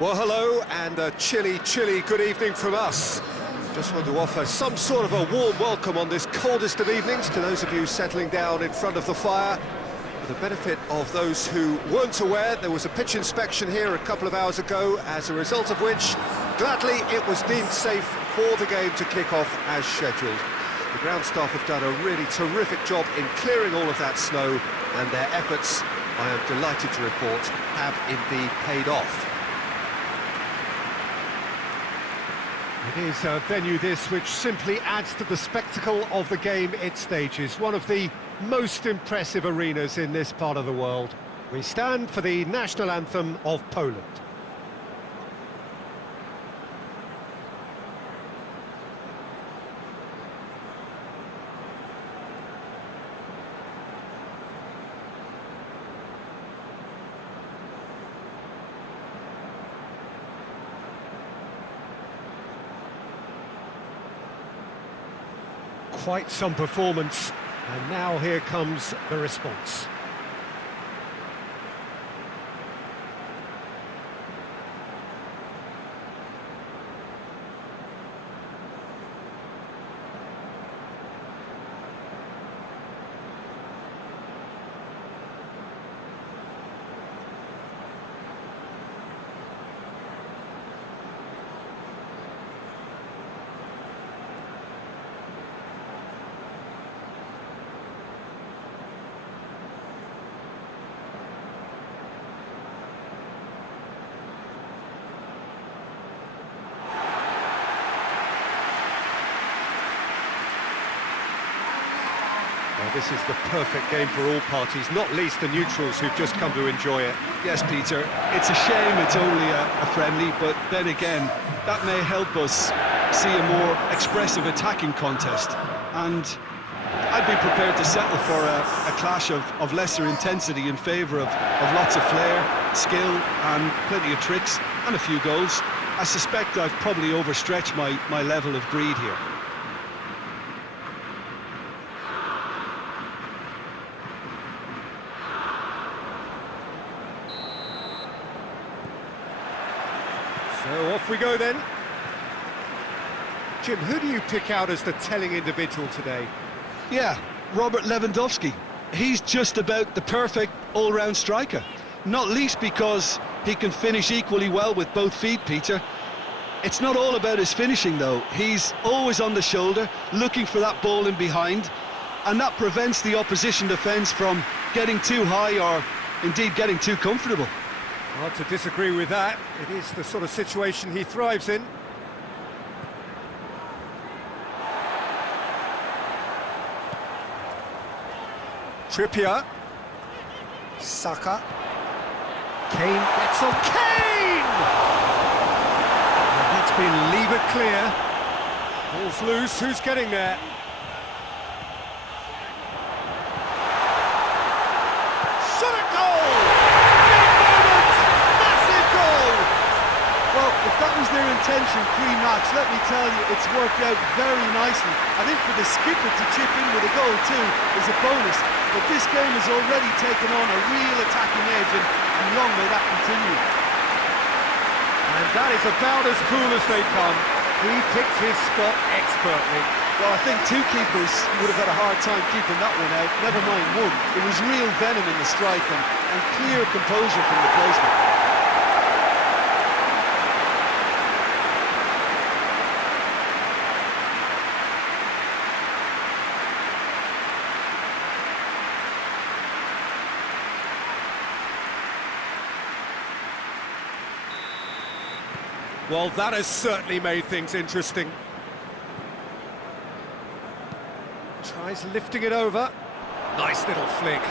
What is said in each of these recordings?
Well, hello, and a chilly good evening from us. Just want to offer some sort of a warm welcome on this coldest of evenings to those of you settling down in front of the fire. For the benefit of those who weren't aware, there was a pitch inspection here a couple of hours ago, as a result of which, gladly, it was deemed safe for the game to kick off as scheduled. The ground staff have done a really terrific job in clearing all of that snow, and their efforts, I am delighted to report, have indeed paid off. It is a venue this which simply adds to the spectacle of the game it stages, one of the most impressive arenas in this part of the world. We stand for the national anthem of Poland. Quite some performance, and now here comes the response. Well, this is the perfect game for all parties, not least the neutrals who've just come to enjoy it. Yes, Peter, it's a shame it's only a friendly, but then again, that may help us see a more expressive attacking contest. And I'd be prepared to settle for a clash of lesser intensity in favour of lots of flair, skill, and plenty of tricks, and a few goals. I suspect I've probably overstretched my level of greed here. So off we go then. Jim, who do you pick out as the telling individual today? Yeah, Robert Lewandowski. He's just about the perfect all-round striker. Not least because he can finish equally well with both feet, Peter. It's not all about his finishing, though. He's always on the shoulder, looking for that ball in behind, and that prevents the opposition defence from getting too high or indeed getting too comfortable. Hard to disagree with that. It is the sort of situation he thrives in. Trippier. Saka. Kane gets on Kane! And that's been levered clear. Ball's loose, who's getting there? Shot at goal! That was their intention pre-match. Let me tell you, it's worked out very nicely. I think for the skipper to chip in with a goal too is a bonus. But this game has already taken on a real attacking edge, and long may that continue. And that is about as cool as they come. He picked his spot expertly. Well, I think two keepers would have had a hard time keeping that one out, never mind one. It was real venom in the strike and clear composure from the placement. Well, that has certainly made things interesting. Tries lifting it over. Nice little flick.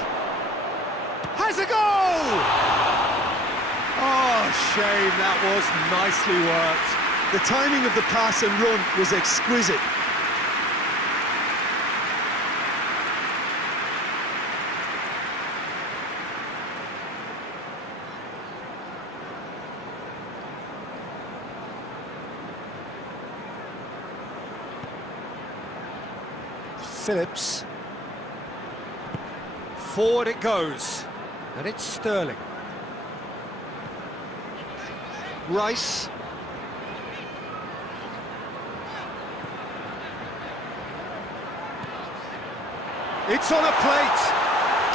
Has a goal! Oh, shame, that was nicely worked. The timing of the pass and run was exquisite. Phillips. Forward it goes, and it's Sterling. Rice. It's on a plate.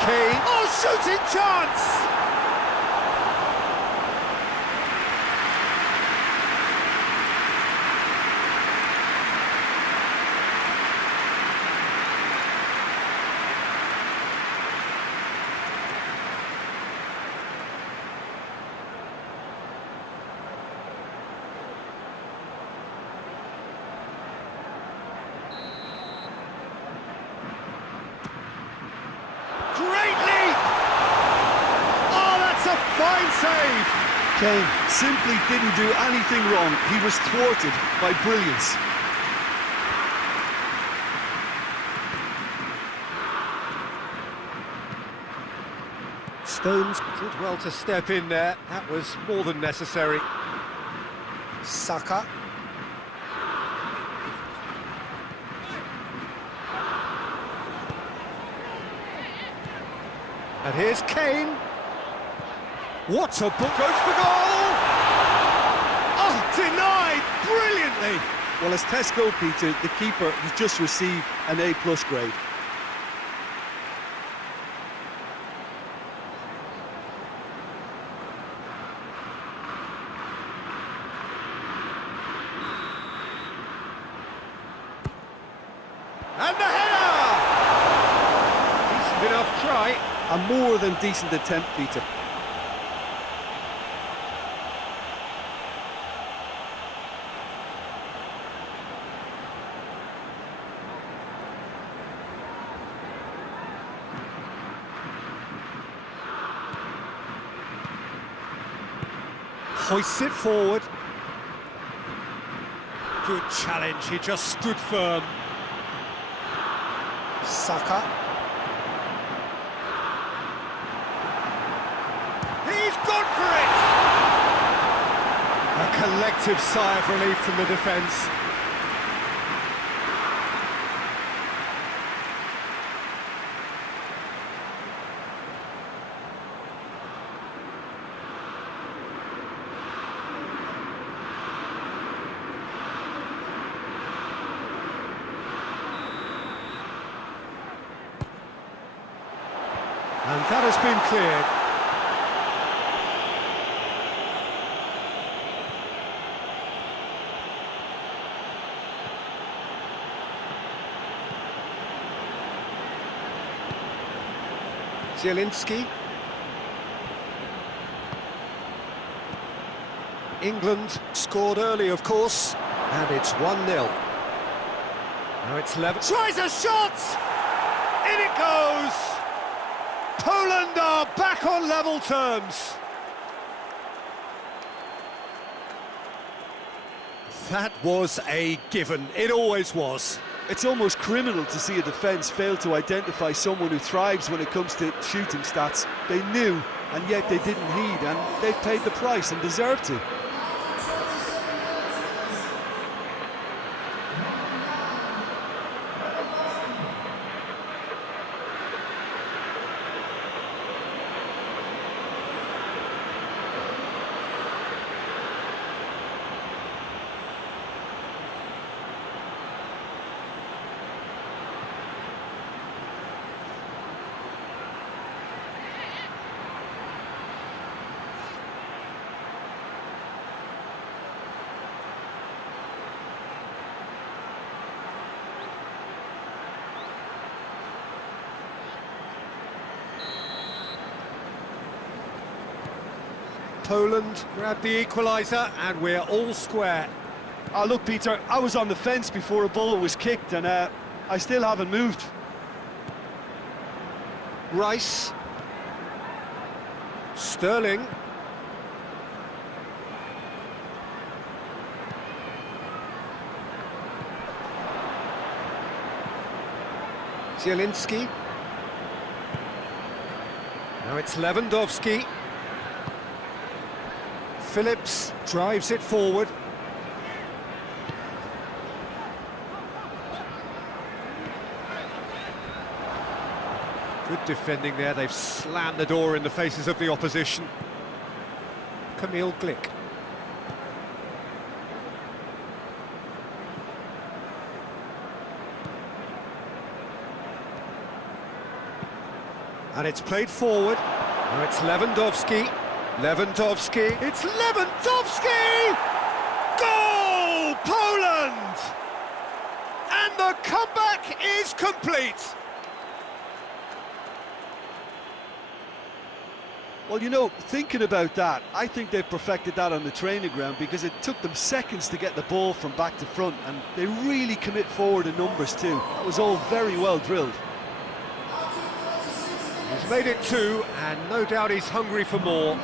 Kane. Oh, shooting chance! Great leap! Oh, that's a fine save! Kane simply didn't do anything wrong. He was thwarted by brilliance. Stones did well to step in there. That was more than necessary. Saka. And here's Kane. What a book, goes for goal! Oh, denied brilliantly! Well, as tests go, Peter, the keeper has just received an A+ grade. And the header! Decent enough try. A more than decent attempt, Peter. Hoists it forward. Good challenge, he just stood firm. Saka. He's gone for it! A collective sigh of relief from the defence. And that has been cleared. Zielinski. England scored early, of course, and it's 1-0. Now it's Lever. Tries a shot! In it goes! Poland are back on level terms. That was a given. It always was. It's almost criminal to see a defence fail to identify someone who thrives when it comes to shooting stats. They knew, and yet they didn't heed, and they've paid the price and deserve to. Poland grabbed the equaliser, and we're all square. Look, Peter, I was on the fence before a ball was kicked, and I still haven't moved. Rice. Sterling. Zielinski. Now it's Lewandowski. Phillips drives it forward. Good defending there, they've slammed the door in the faces of the opposition. Camille Glick. And it's played forward. Now it's Lewandowski. Lewandowski. It's Lewandowski! Goal! Poland! And the comeback is complete. Well, you know, thinking about that, I think they've perfected that on the training ground because it took them seconds to get the ball from back to front, and they really commit forward in numbers too. That was all very well drilled. He's made it 2, and no doubt he's hungry for more.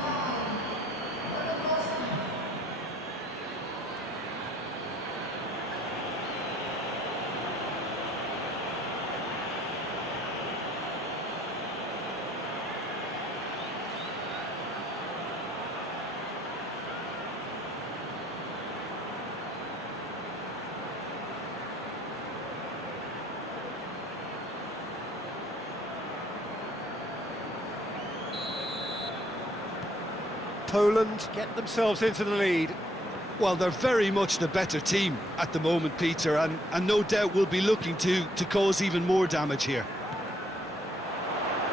Poland get themselves into the lead. Well, they're very much the better team at the moment, Peter, and no doubt will be looking to cause even more damage here.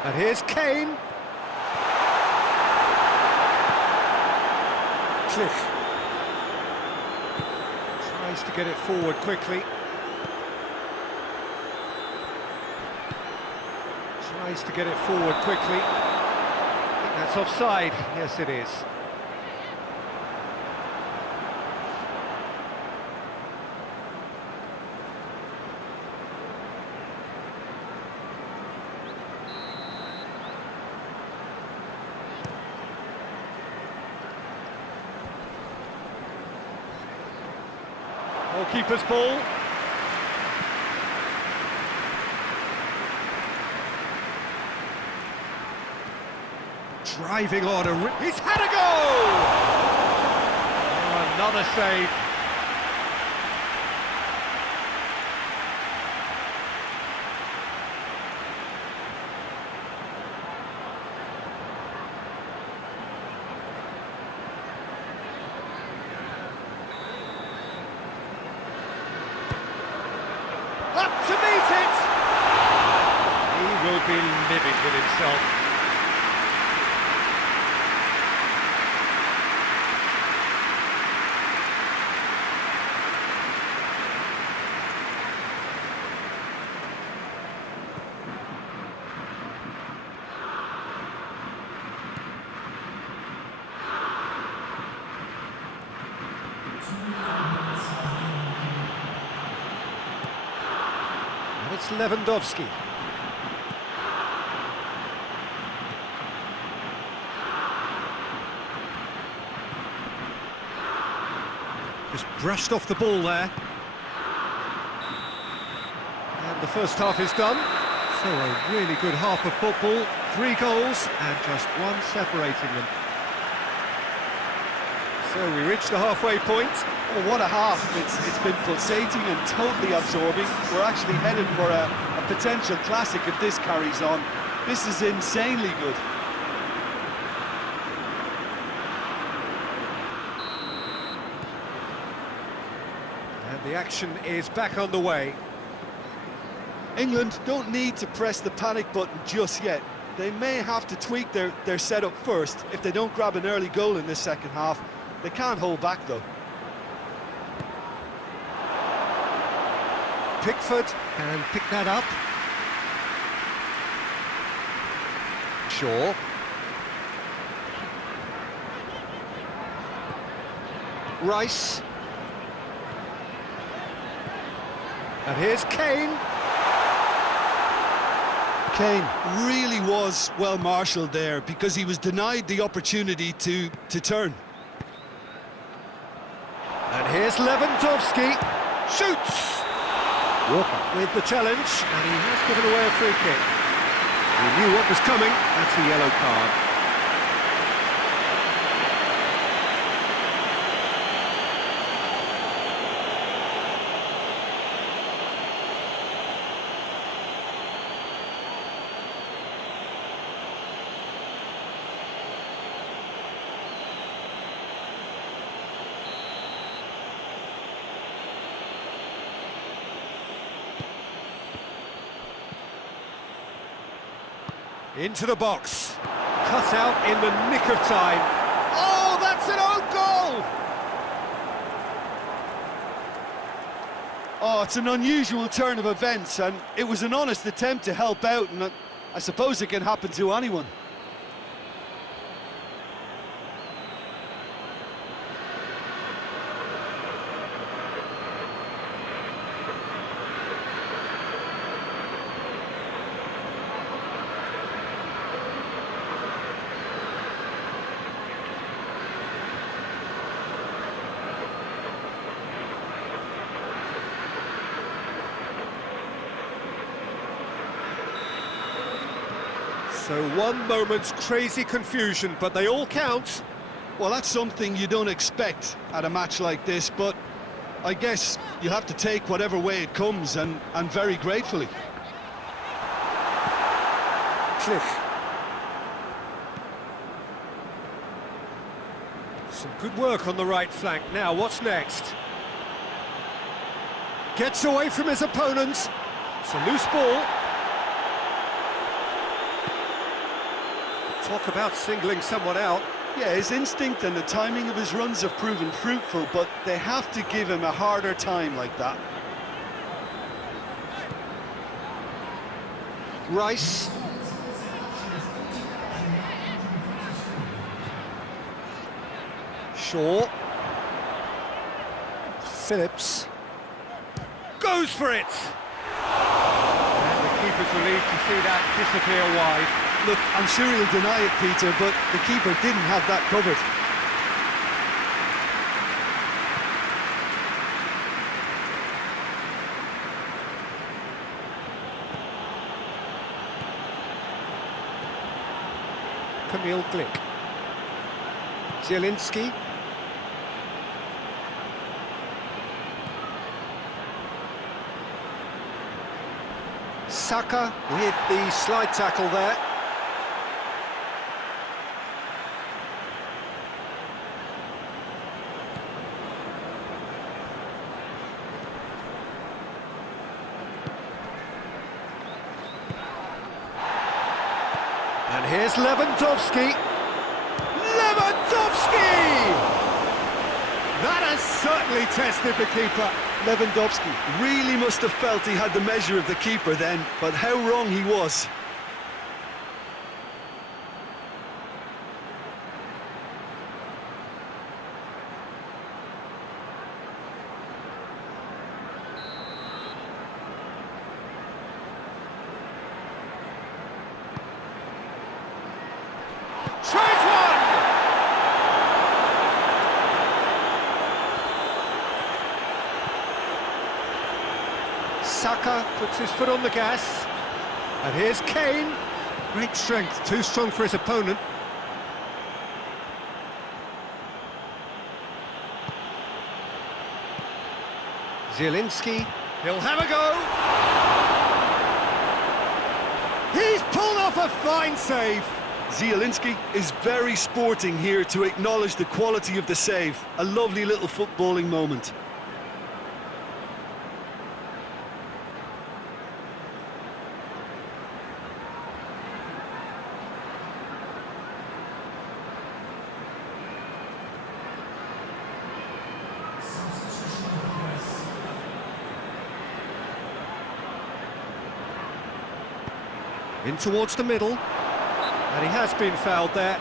And here's Kane. Cliff tries to get it forward quickly. Tries to get it forward quickly. I think that's offside. Yes, it is. Goalkeeper's ball. Driving on he's had a goal! Oh, another save. Up to meet it! He will be livid with himself. And it's Lewandowski. Just brushed off the ball there. And the first half is done. So a really good half of football. 3 goals and just 1 separating them. So we reach the halfway point. Oh, what a half. It's been pulsating and totally absorbing. We're actually headed for a potential classic if this carries on. This is insanely good. And the action is back on the way. England don't need to press the panic button just yet. They may have to tweak their setup first if they don't grab an early goal in this second half. They can't hold back, though. Pickford can pick that up. Shaw. Rice. And here's Kane. Kane really was well marshalled there because he was denied the opportunity to turn. And here's Lewandowski. Shoots! Walker with the challenge, and he has given away a free kick. He knew what was coming. That's a yellow card. Into the box. Cut out in the nick of time. Oh, that's an own goal! Oh, it's an unusual turn of events, and it was an honest attempt to help out, and I suppose it can happen to anyone. So one moment's crazy confusion, but they all count. Well, that's something you don't expect at a match like this, but I guess you have to take whatever way it comes, and very gratefully. Click. Some good work on the right flank. Now, what's next? Gets away from his opponents. It's a loose ball. Talk about singling someone out. Yeah, his instinct and the timing of his runs have proven fruitful, but they have to give him a harder time like that. Rice. Shaw. Phillips. Goes for it! And the keeper's relieved to see that disappear wide. Look, I'm sure he'll deny it, Peter, but the keeper didn't have that covered. Camille Glick. Zielinski. Saka with the slide tackle there. And here's Lewandowski. Lewandowski! That has certainly tested the keeper. Lewandowski really must have felt he had the measure of the keeper then, but how wrong he was. Tries one! Saka puts his foot on the gas. And here's Kane. Great strength, too strong for his opponent. Zielinski, he'll have a go. He's pulled off a fine save. Zielinski is very sporting here to acknowledge the quality of the save. A lovely little footballing moment. In towards the middle. And he has been fouled there.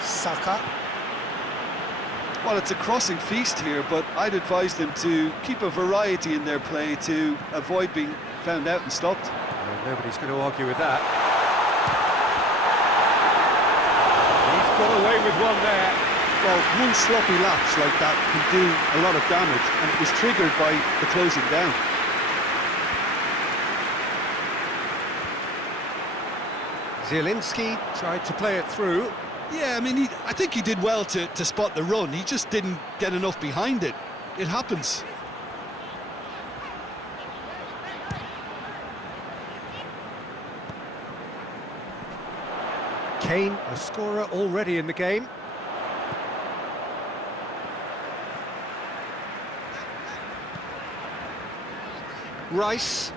Saka. Well, it's a crossing feast here, but I'd advise them to keep a variety in their play to avoid being found out and stopped. Well, nobody's going to argue with that. He's got away with one there. Well, one sloppy lapse like that can do a lot of damage, and it was triggered by the closing down. Zielinski tried to play it through. Yeah, I mean, I think he did well to spot the run. He just didn't get enough behind it. It happens. Kane, a scorer already in the game. Rice.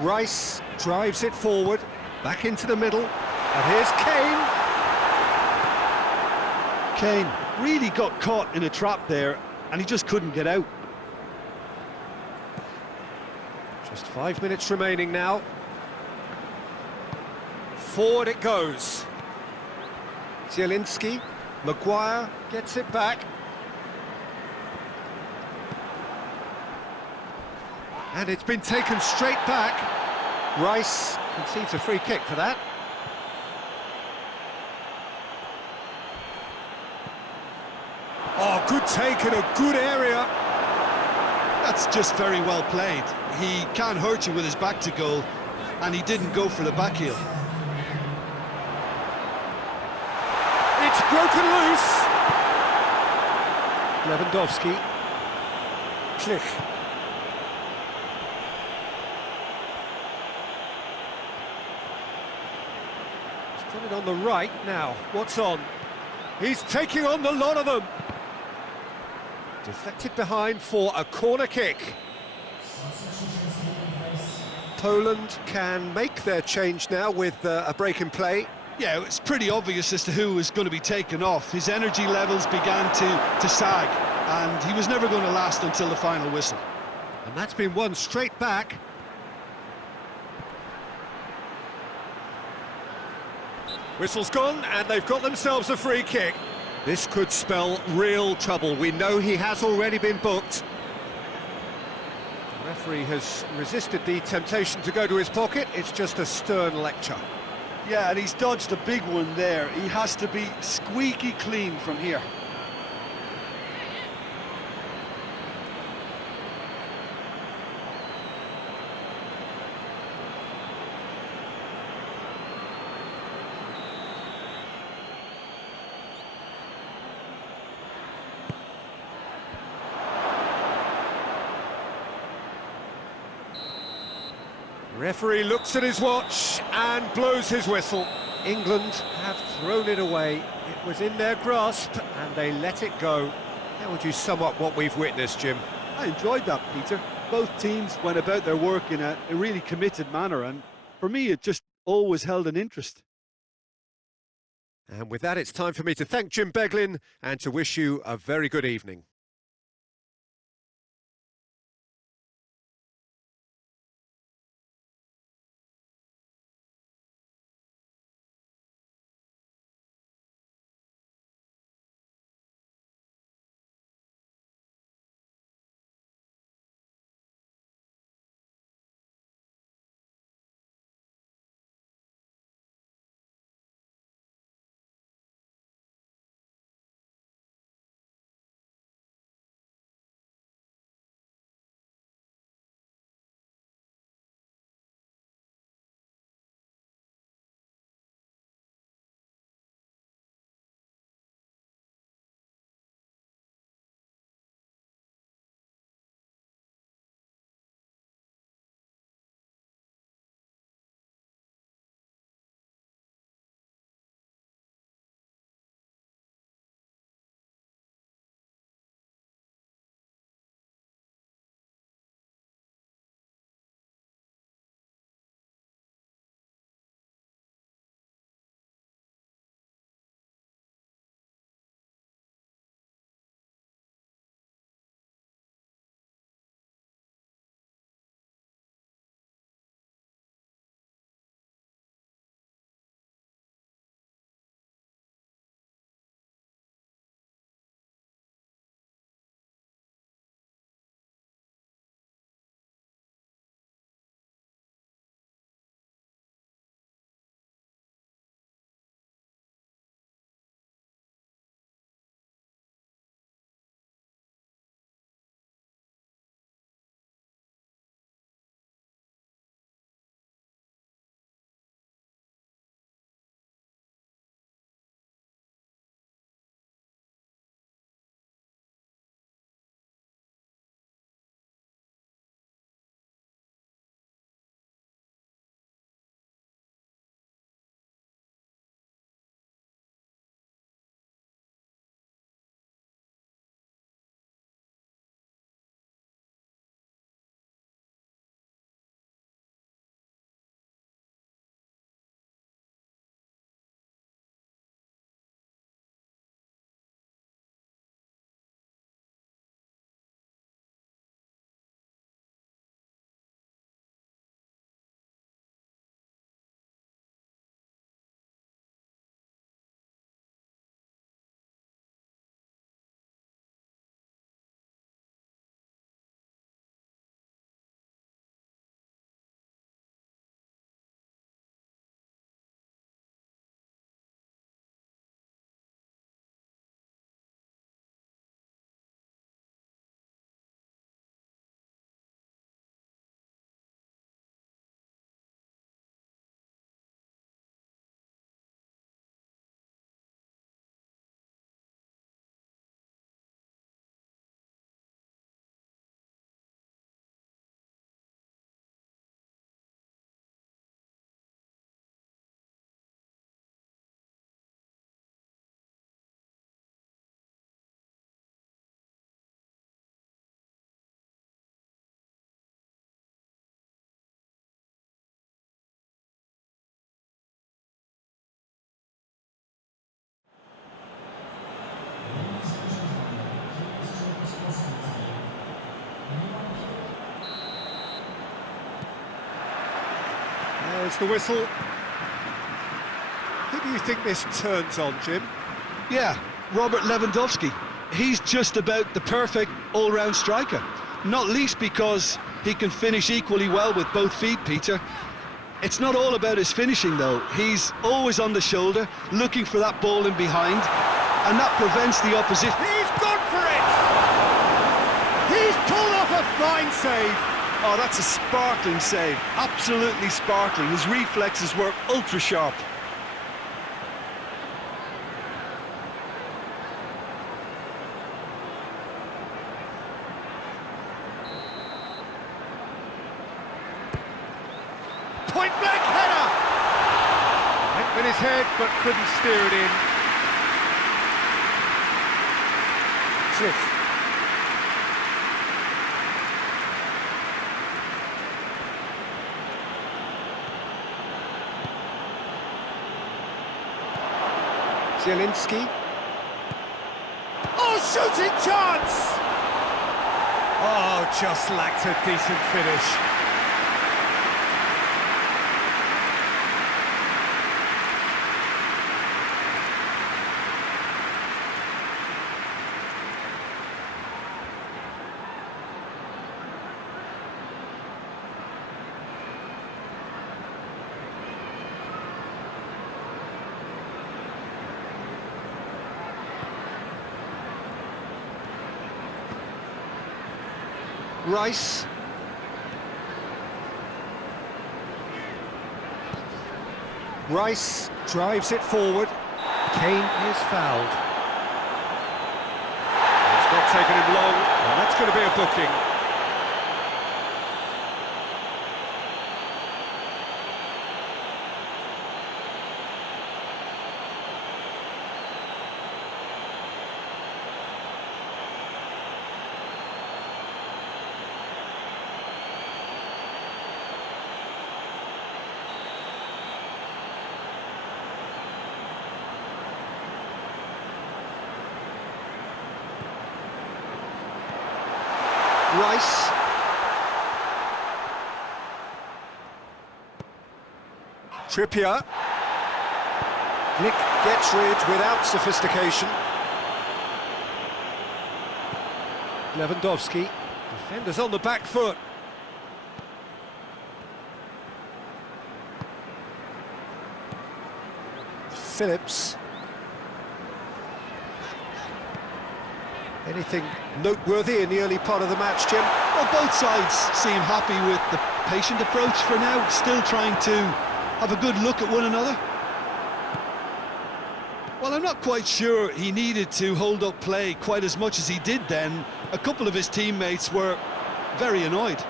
Rice drives it forward, back into the middle, and here's Kane. Kane really got caught in a trap there, and he just couldn't get out. Just 5 minutes remaining now. Forward it goes. Zielinski, Maguire gets it back. And it's been taken straight back. Rice concedes a free kick for that. Oh, good take in a good area. That's just very well played. He can't hurt you with his back to goal, and he didn't go for the back heel. It's broken loose. Lewandowski. Klich. He's put it on the right now. What's on? He's taking on the lot of them. Deflected behind for a corner kick. Poland can make their change now with a break in play. Yeah, it's pretty obvious as to who was going to be taken off. His energy levels began to sag, and he was never going to last until the final whistle. And that's been won straight back. Whistle's gone, and they've got themselves a free kick. This could spell real trouble. We know he has already been booked. The referee has resisted the temptation to go to his pocket. It's just a stern lecture. Yeah, and he's dodged a big one there. He has to be squeaky clean from here. Referee looks at his watch and blows his whistle. England have thrown it away. It was in their grasp and they let it go. How would you sum up what we've witnessed, Jim? I enjoyed that, Peter. Both teams went about their work in a really committed manner, and for me it just always held an interest. And with that, it's time for me to thank Jim Beglin and to wish you a very good evening. the whistle. Who do you think this turns on, Jim? Yeah, Robert Lewandowski. He's just about the perfect all-round striker. Not least because he can finish equally well with both feet, Peter. It's not all about his finishing, though. He's always on the shoulder, looking for that ball in behind, and that prevents the opposition. He's gone for it! He's pulled off a fine save. Oh, that's a sparkling save. Absolutely sparkling. His reflexes were ultra-sharp. Point-blank header! Went with his head, but couldn't steer it in. Cliff. Zielinski. Oh, shooting chance! Oh, just lacked a decent finish. Rice. Rice drives it forward. Kane is fouled. It's not taken him long, and that's going to be a booking. Rice. Trippier. Nick gets rid without sophistication. Lewandowski. Defenders on the back foot. Phillips. Anything noteworthy in the early part of the match, Jim? Well, both sides seem happy with the patient approach for now, still trying to have a good look at one another. Well, I'm not quite sure he needed to hold up play quite as much as he did then. A couple of his teammates were very annoyed.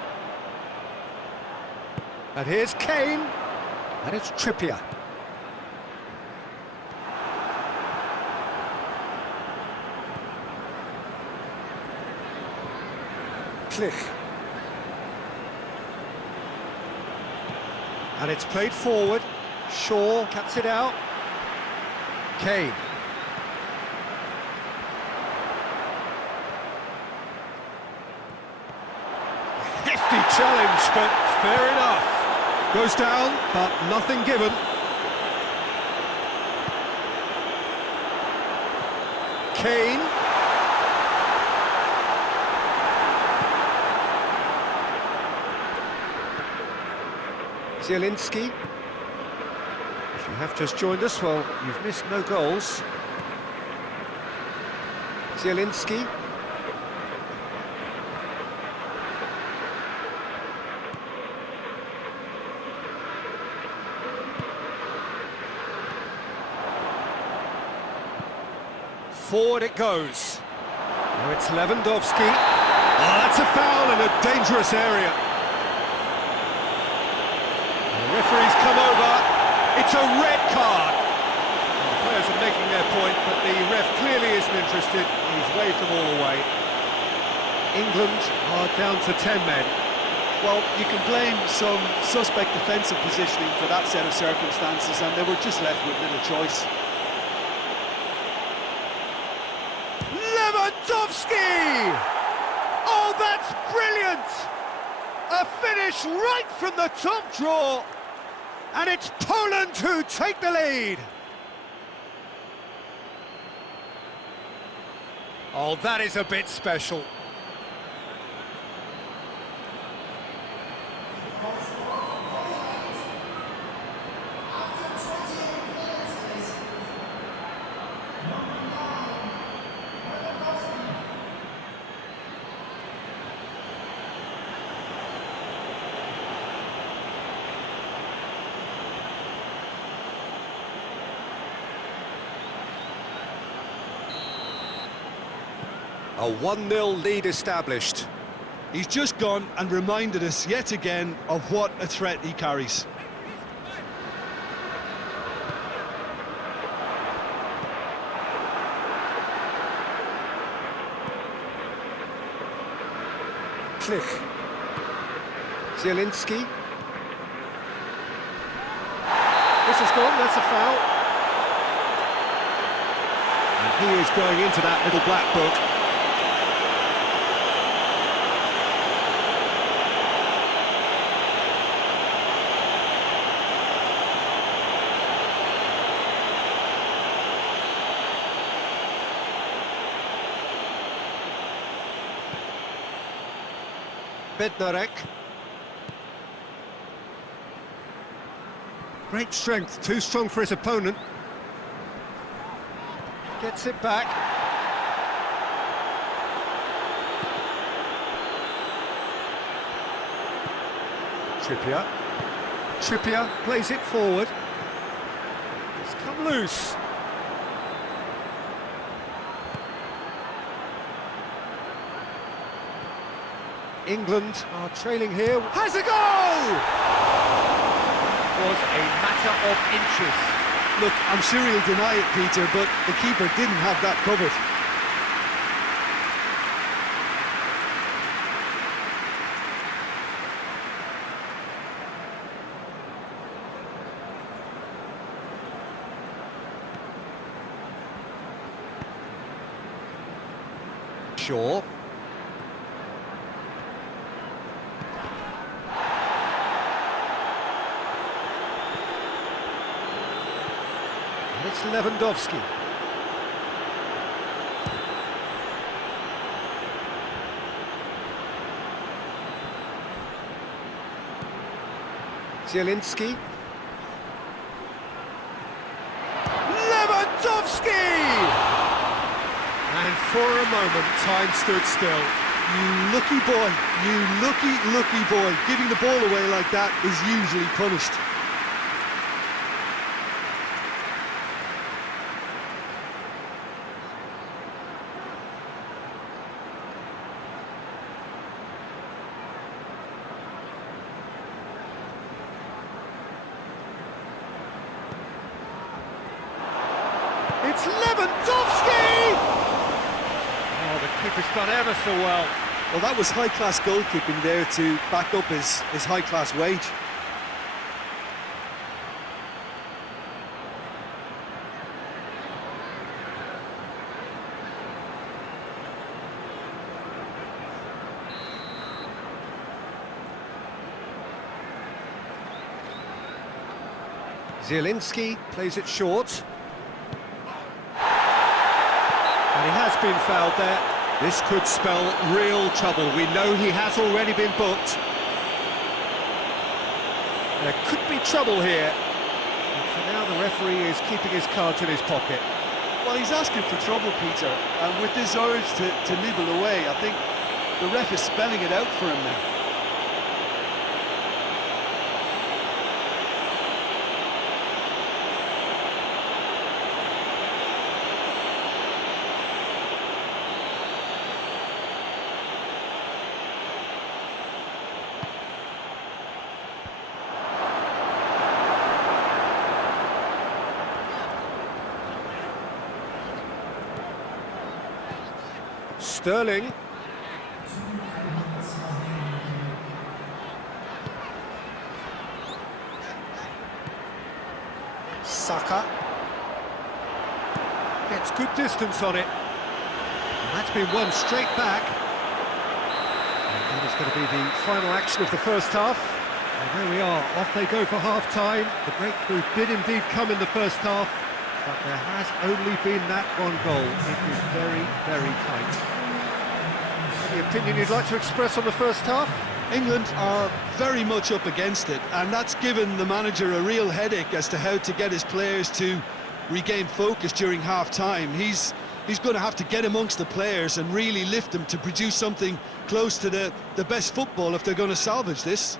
And here's Kane, and it's Trippier. Click. And it's played forward. Shaw cuts it out. Kane. Hefty challenge, but fair enough. Goes down, but nothing given. Kane. Zielinski. If you have just joined us, well, you've missed no goals. Zielinski. Forward it goes. Now it's Lewandowski. Oh, that's a foul in a dangerous area. The referee's come over. It's a red card. The players are making their point, but the ref clearly isn't interested. He's waved them all away. England are down to 10 men. Well, you can blame some suspect defensive positioning for that set of circumstances, and they were just left with little choice. Lewandowski! Oh, that's brilliant! A finish right from the top draw. And it's Poland who take the lead. Oh, that is a bit special. A 1-0 lead established. He's just gone and reminded us yet again of what a threat he carries. Klich. Zielinski. This is gone, that's a foul. And he is going into that little black book. Bednarek. Great strength, too strong for his opponent. Gets it back. Trippier plays it forward. It's come loose. England are trailing here. Has a goal! Was a matter of inches. Look, I'm sure he'll deny it, Peter, but the keeper didn't have that covered. Shaw. It's Lewandowski. Zielinski. Lewandowski! And for a moment, time stood still. You lucky boy, you lucky boy. Giving the ball away like that is usually punished. It's Lewandowski! Oh, the keeper's done ever so well. Well, that was high-class goalkeeping there to back up his high-class wage. Zielinski plays it short. And he has been fouled there. This could spell real trouble. We know he has already been booked. There could be trouble here. And for now, the referee is keeping his cards in his pocket. Well, he's asking for trouble, Peter, and with this urge to nibble away, I think the ref is spelling it out for him now. Sterling. Saka. Gets good distance on it. And that's been won straight back. And that is going to be the final action of the first half. And there we are, off they go for half-time. The breakthrough did indeed come in the first half, but there has only been that one goal. It is very, very tight. Any opinion you'd like to express on the first half? England are very much up against it, and that's given the manager a real headache as to how to get his players to regain focus during half-time. He's going to have to get amongst the players and really lift them to produce something close to the best football if they're going to salvage this.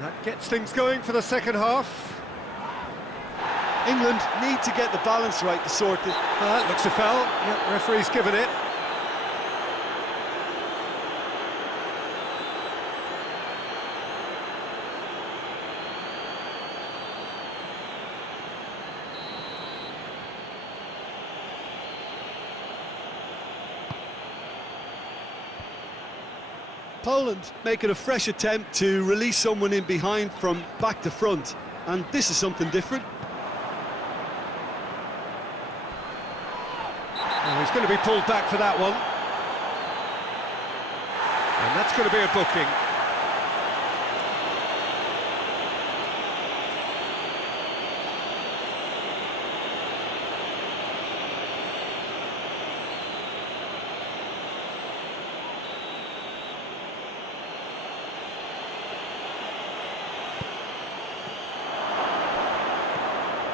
That gets things going for the second half. England need to get the balance right to sort this. That looks a foul. Yep, referee's given it. Poland making a fresh attempt to release someone in behind from back to front, and this is something different. Oh, he's going to be pulled back for that one. And that's going to be a booking.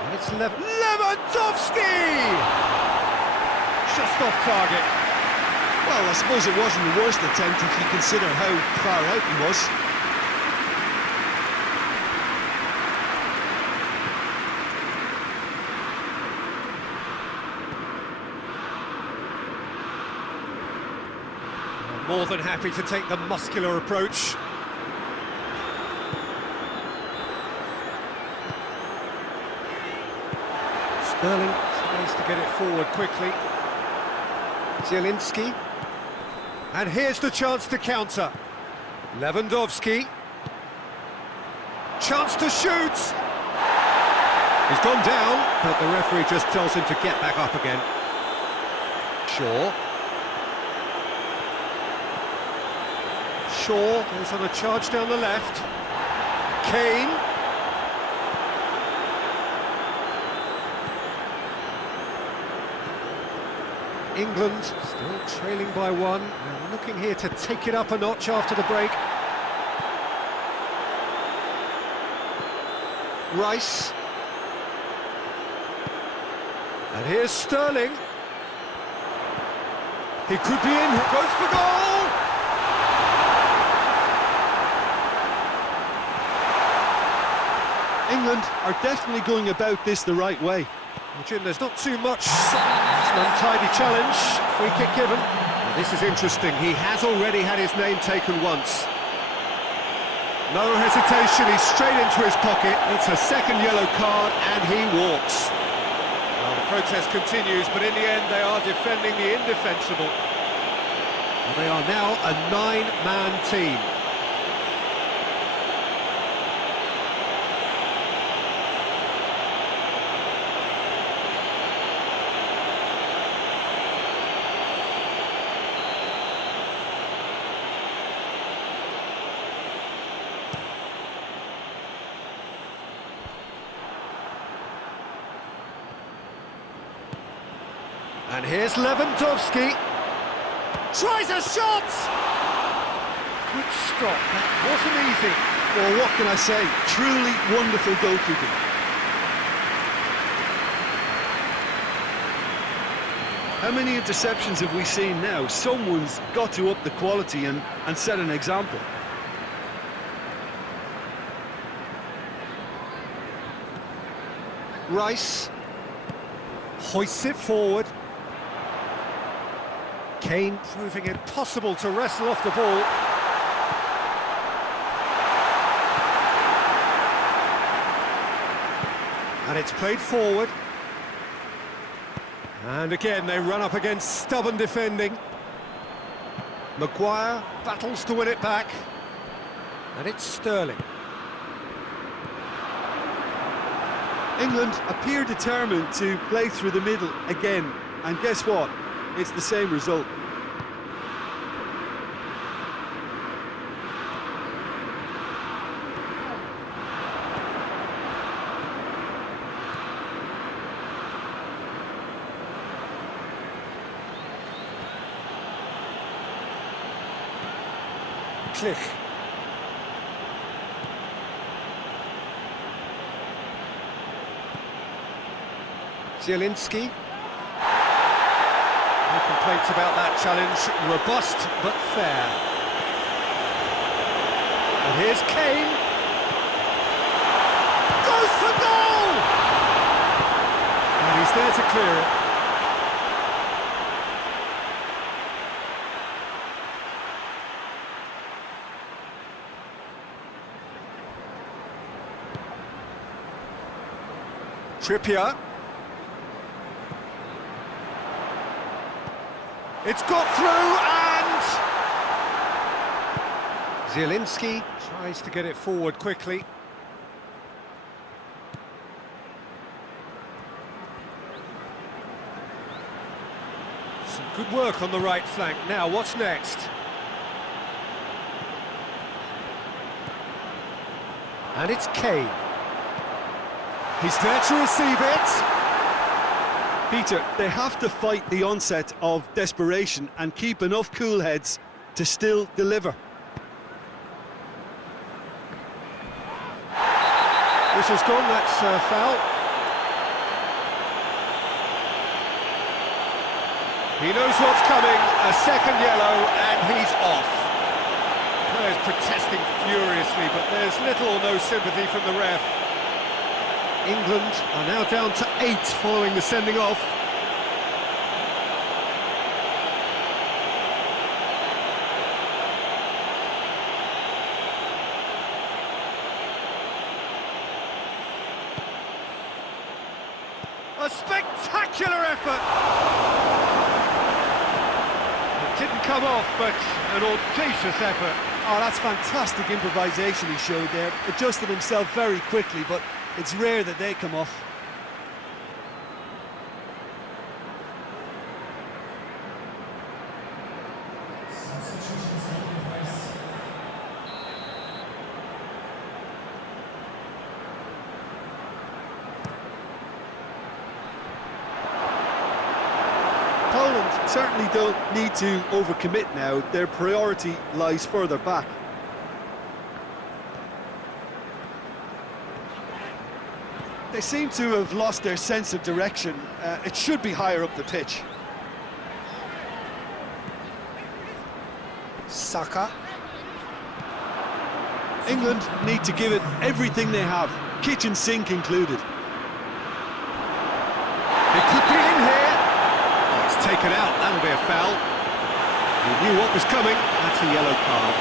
And it's Lewandowski! Just off target. Well, I suppose it wasn't the worst attempt if you consider how far out he was. More than happy to take the muscular approach. Sterling tries to get it forward quickly. Zielinski. And here's the chance to counter. Lewandowski. Chance to shoot! He's gone down, but the referee just tells him to get back up again. Shaw. Shaw goes on a charge down the left. Kane. England still trailing by one, and looking here to take it up a notch after the break. Rice. And here's Sterling. He could be in, goes for goal! England are definitely going about this the right way. Well, Jim, there's not too much. It's an untidy challenge. Free kick given. Well, this is interesting. He has already had his name taken once. No hesitation. He's straight into his pocket. It's a second yellow card, and he walks. Well, the protest continues, but in the end, they are defending the indefensible. Well, they are now a 9-man team. And here's Lewandowski. Tries a shot! Good stop, that wasn't easy. Well, what can I say? Truly wonderful goalkeeping. How many interceptions have we seen now? Someone's got to up the quality and set an example. Rice hoists it forward. Kane proving it possible to wrestle off the ball. And it's played forward. And again, they run up against stubborn defending. Maguire battles to win it back. And it's Sterling. England appear determined to play through the middle again. And guess what? It's the same result. unglücklich. Zielinski. No complaints about that challenge. Robust but fair. And here's Kane. Goes for goal! And he's there to clear it. Trippier. It's got through and... Zielinski Tries to get it forward quickly. Some good work on the right flank. Now, what's next? And it's Kane. He's there to receive it. Peter, they have to fight the onset of desperation and keep enough cool heads to still deliver. Whistle's gone, that's a foul. He knows what's coming, a second yellow, and he's off. Players protesting furiously, but there's little or no sympathy from the ref. England are now down to 8 following the sending off. A spectacular effort! It didn't come off, but an audacious effort. Oh, that's fantastic improvisation he showed there. Adjusted himself very quickly, but it's rare that they come off. Poland certainly don't need to overcommit now. Their priority lies further back. They seem to have lost their sense of direction. It should be higher up the pitch. Saka. England need to give it everything they have, kitchen sink included. It could be in here. Oh, it's taken out, that'll be a foul. He knew what was coming, that's a yellow card.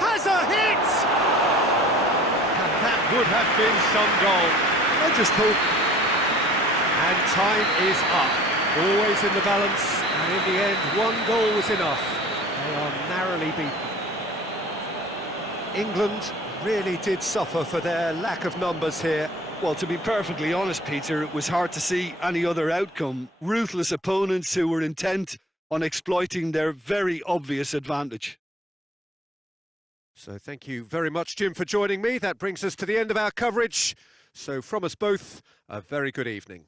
Has a hit! And that would have been some goal. I just hope. And time is up. Always in the balance, and in the end, one goal was enough. They are narrowly beaten. England really did suffer for their lack of numbers here. Well, to be perfectly honest, Peter, it was hard to see any other outcome. Ruthless opponents who were intent on exploiting their very obvious advantage. So thank you very much, Jim, for joining me. That brings us to the end of our coverage. So from us both, a very good evening.